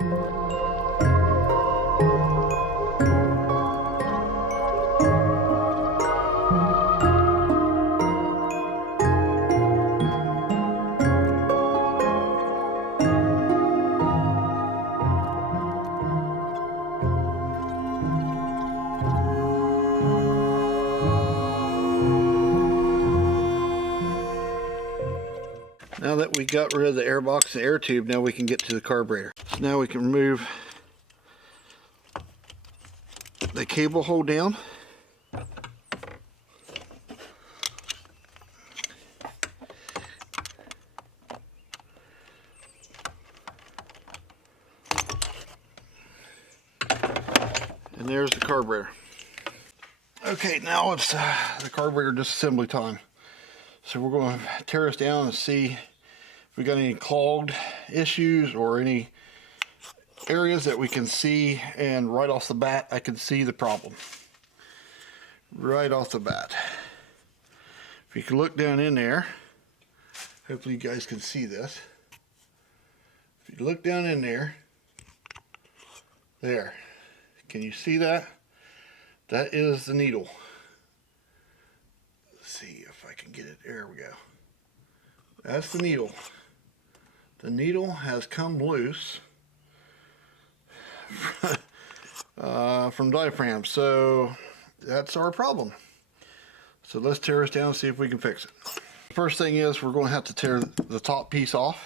Now that we got rid of the air box and air tube, now we can get to the carburetor. So now we can remove the cable hold down. And there's the carburetor. Okay, now it's the carburetor disassembly time. So we're going to tear this down and see if we got any clogged issues or any areas that we can see, and right off the bat I can see the problem. Right off the bat. If you can look down in there, hopefully you guys can see this. If you look down in there, there, can you see that? That is the needle. Let's see if I can get it. There we go. That's the needle. The needle has come loose from diaphragm, so that's our problem. So let's tear this down and see if we can fix it. First thing is we're going to have to tear the top piece off.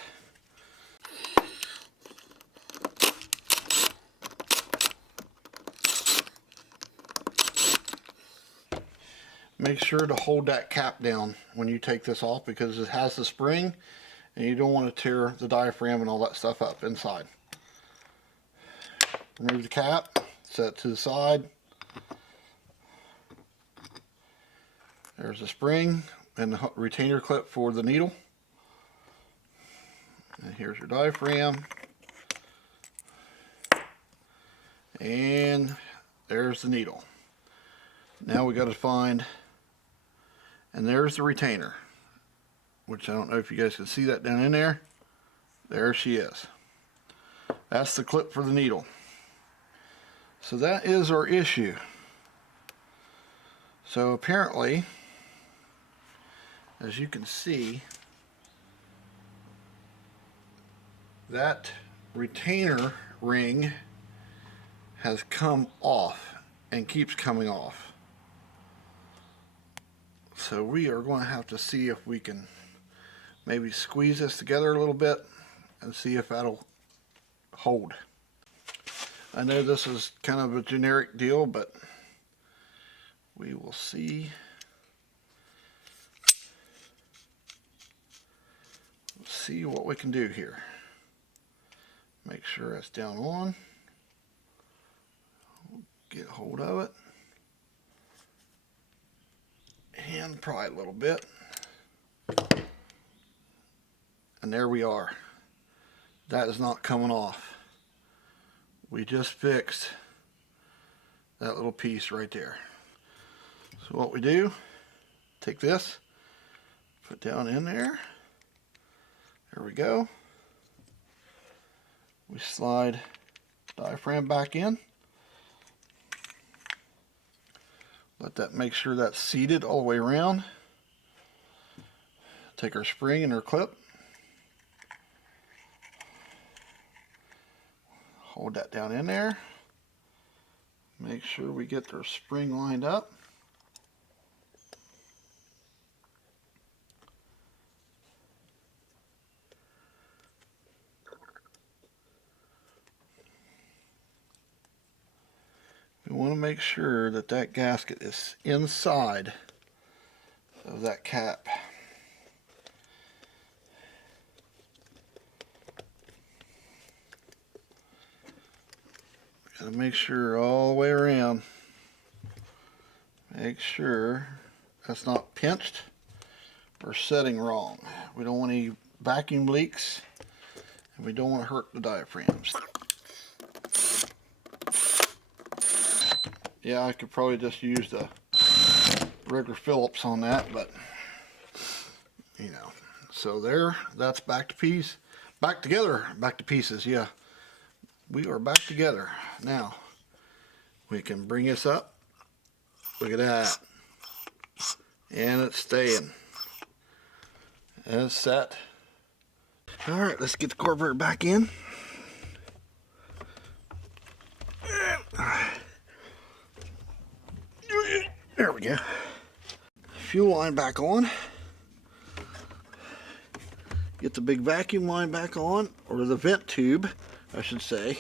Make sure to hold that cap down when you take this off, because it has the spring and you don't want to tear the diaphragm and all that stuff up inside. Remove the cap, set it to the side. There's the spring and the retainer clip for the needle. And here's your diaphragm. And there's the needle. Now we got to find, and there's the retainer, which I don't know if you guys can see that down in there. There she is. That's the clip for the needle. So that is our issue. So apparently, as you can see, that retainer ring has come off and keeps coming off. So we are going to have to see if we can maybe squeeze this together a little bit and see if that'll hold. I know this is kind of a generic deal, but we will see. Let's see what we can do here. Make sure it's down on. Get hold of it. And pry it a little bit. And there we are. That is not coming off. We just fixed that little piece right there. So what we do, take this, put down in there. There we go. We slide diaphragm back in. Let that, make sure that's seated all the way around. Take our spring and our clip. Hold that down in there. Make sure we get our spring lined up. We want to make sure that that gasket is inside of that cap. Got to make sure all the way around. Make sure that's not pinched or setting wrong. We don't want any vacuum leaks, and we don't want to hurt the diaphragms. Yeah, I could probably just use the regular Phillips on that, but you know. So there, that's back to piece, back together, back to pieces. Yeah, we are back together. Now, we can bring this up. Look at that. And it's staying. And it's set. Alright, let's get the carburetor back in. There we go. Fuel line back on. Get the big vacuum line back on, or the vent tube, I should say.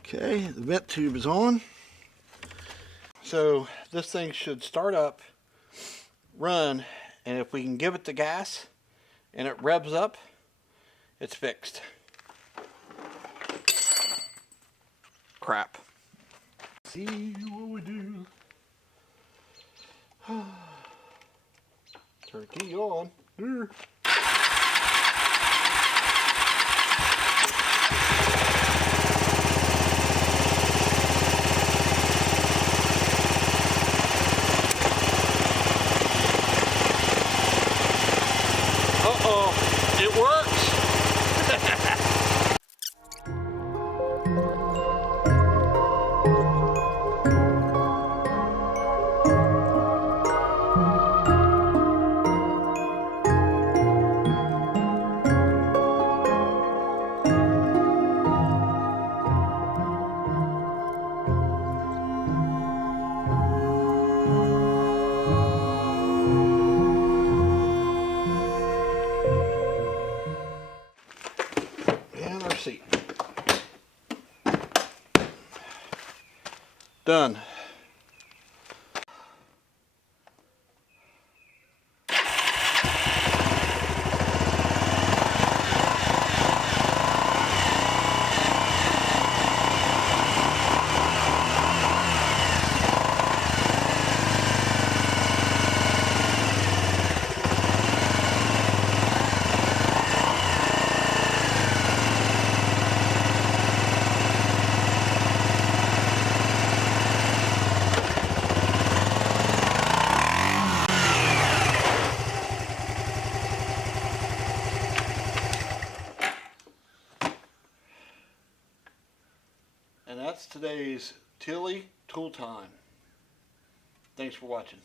Okay, the vent tube is on. So this thing should start up, run, and if we can give it the gas and it revs up, it's fixed. Crap. See what we do. Turn the key on. Uh-oh, it works. And our seat. Done. And that's today's Tilley Tool Time. Thanks for watching.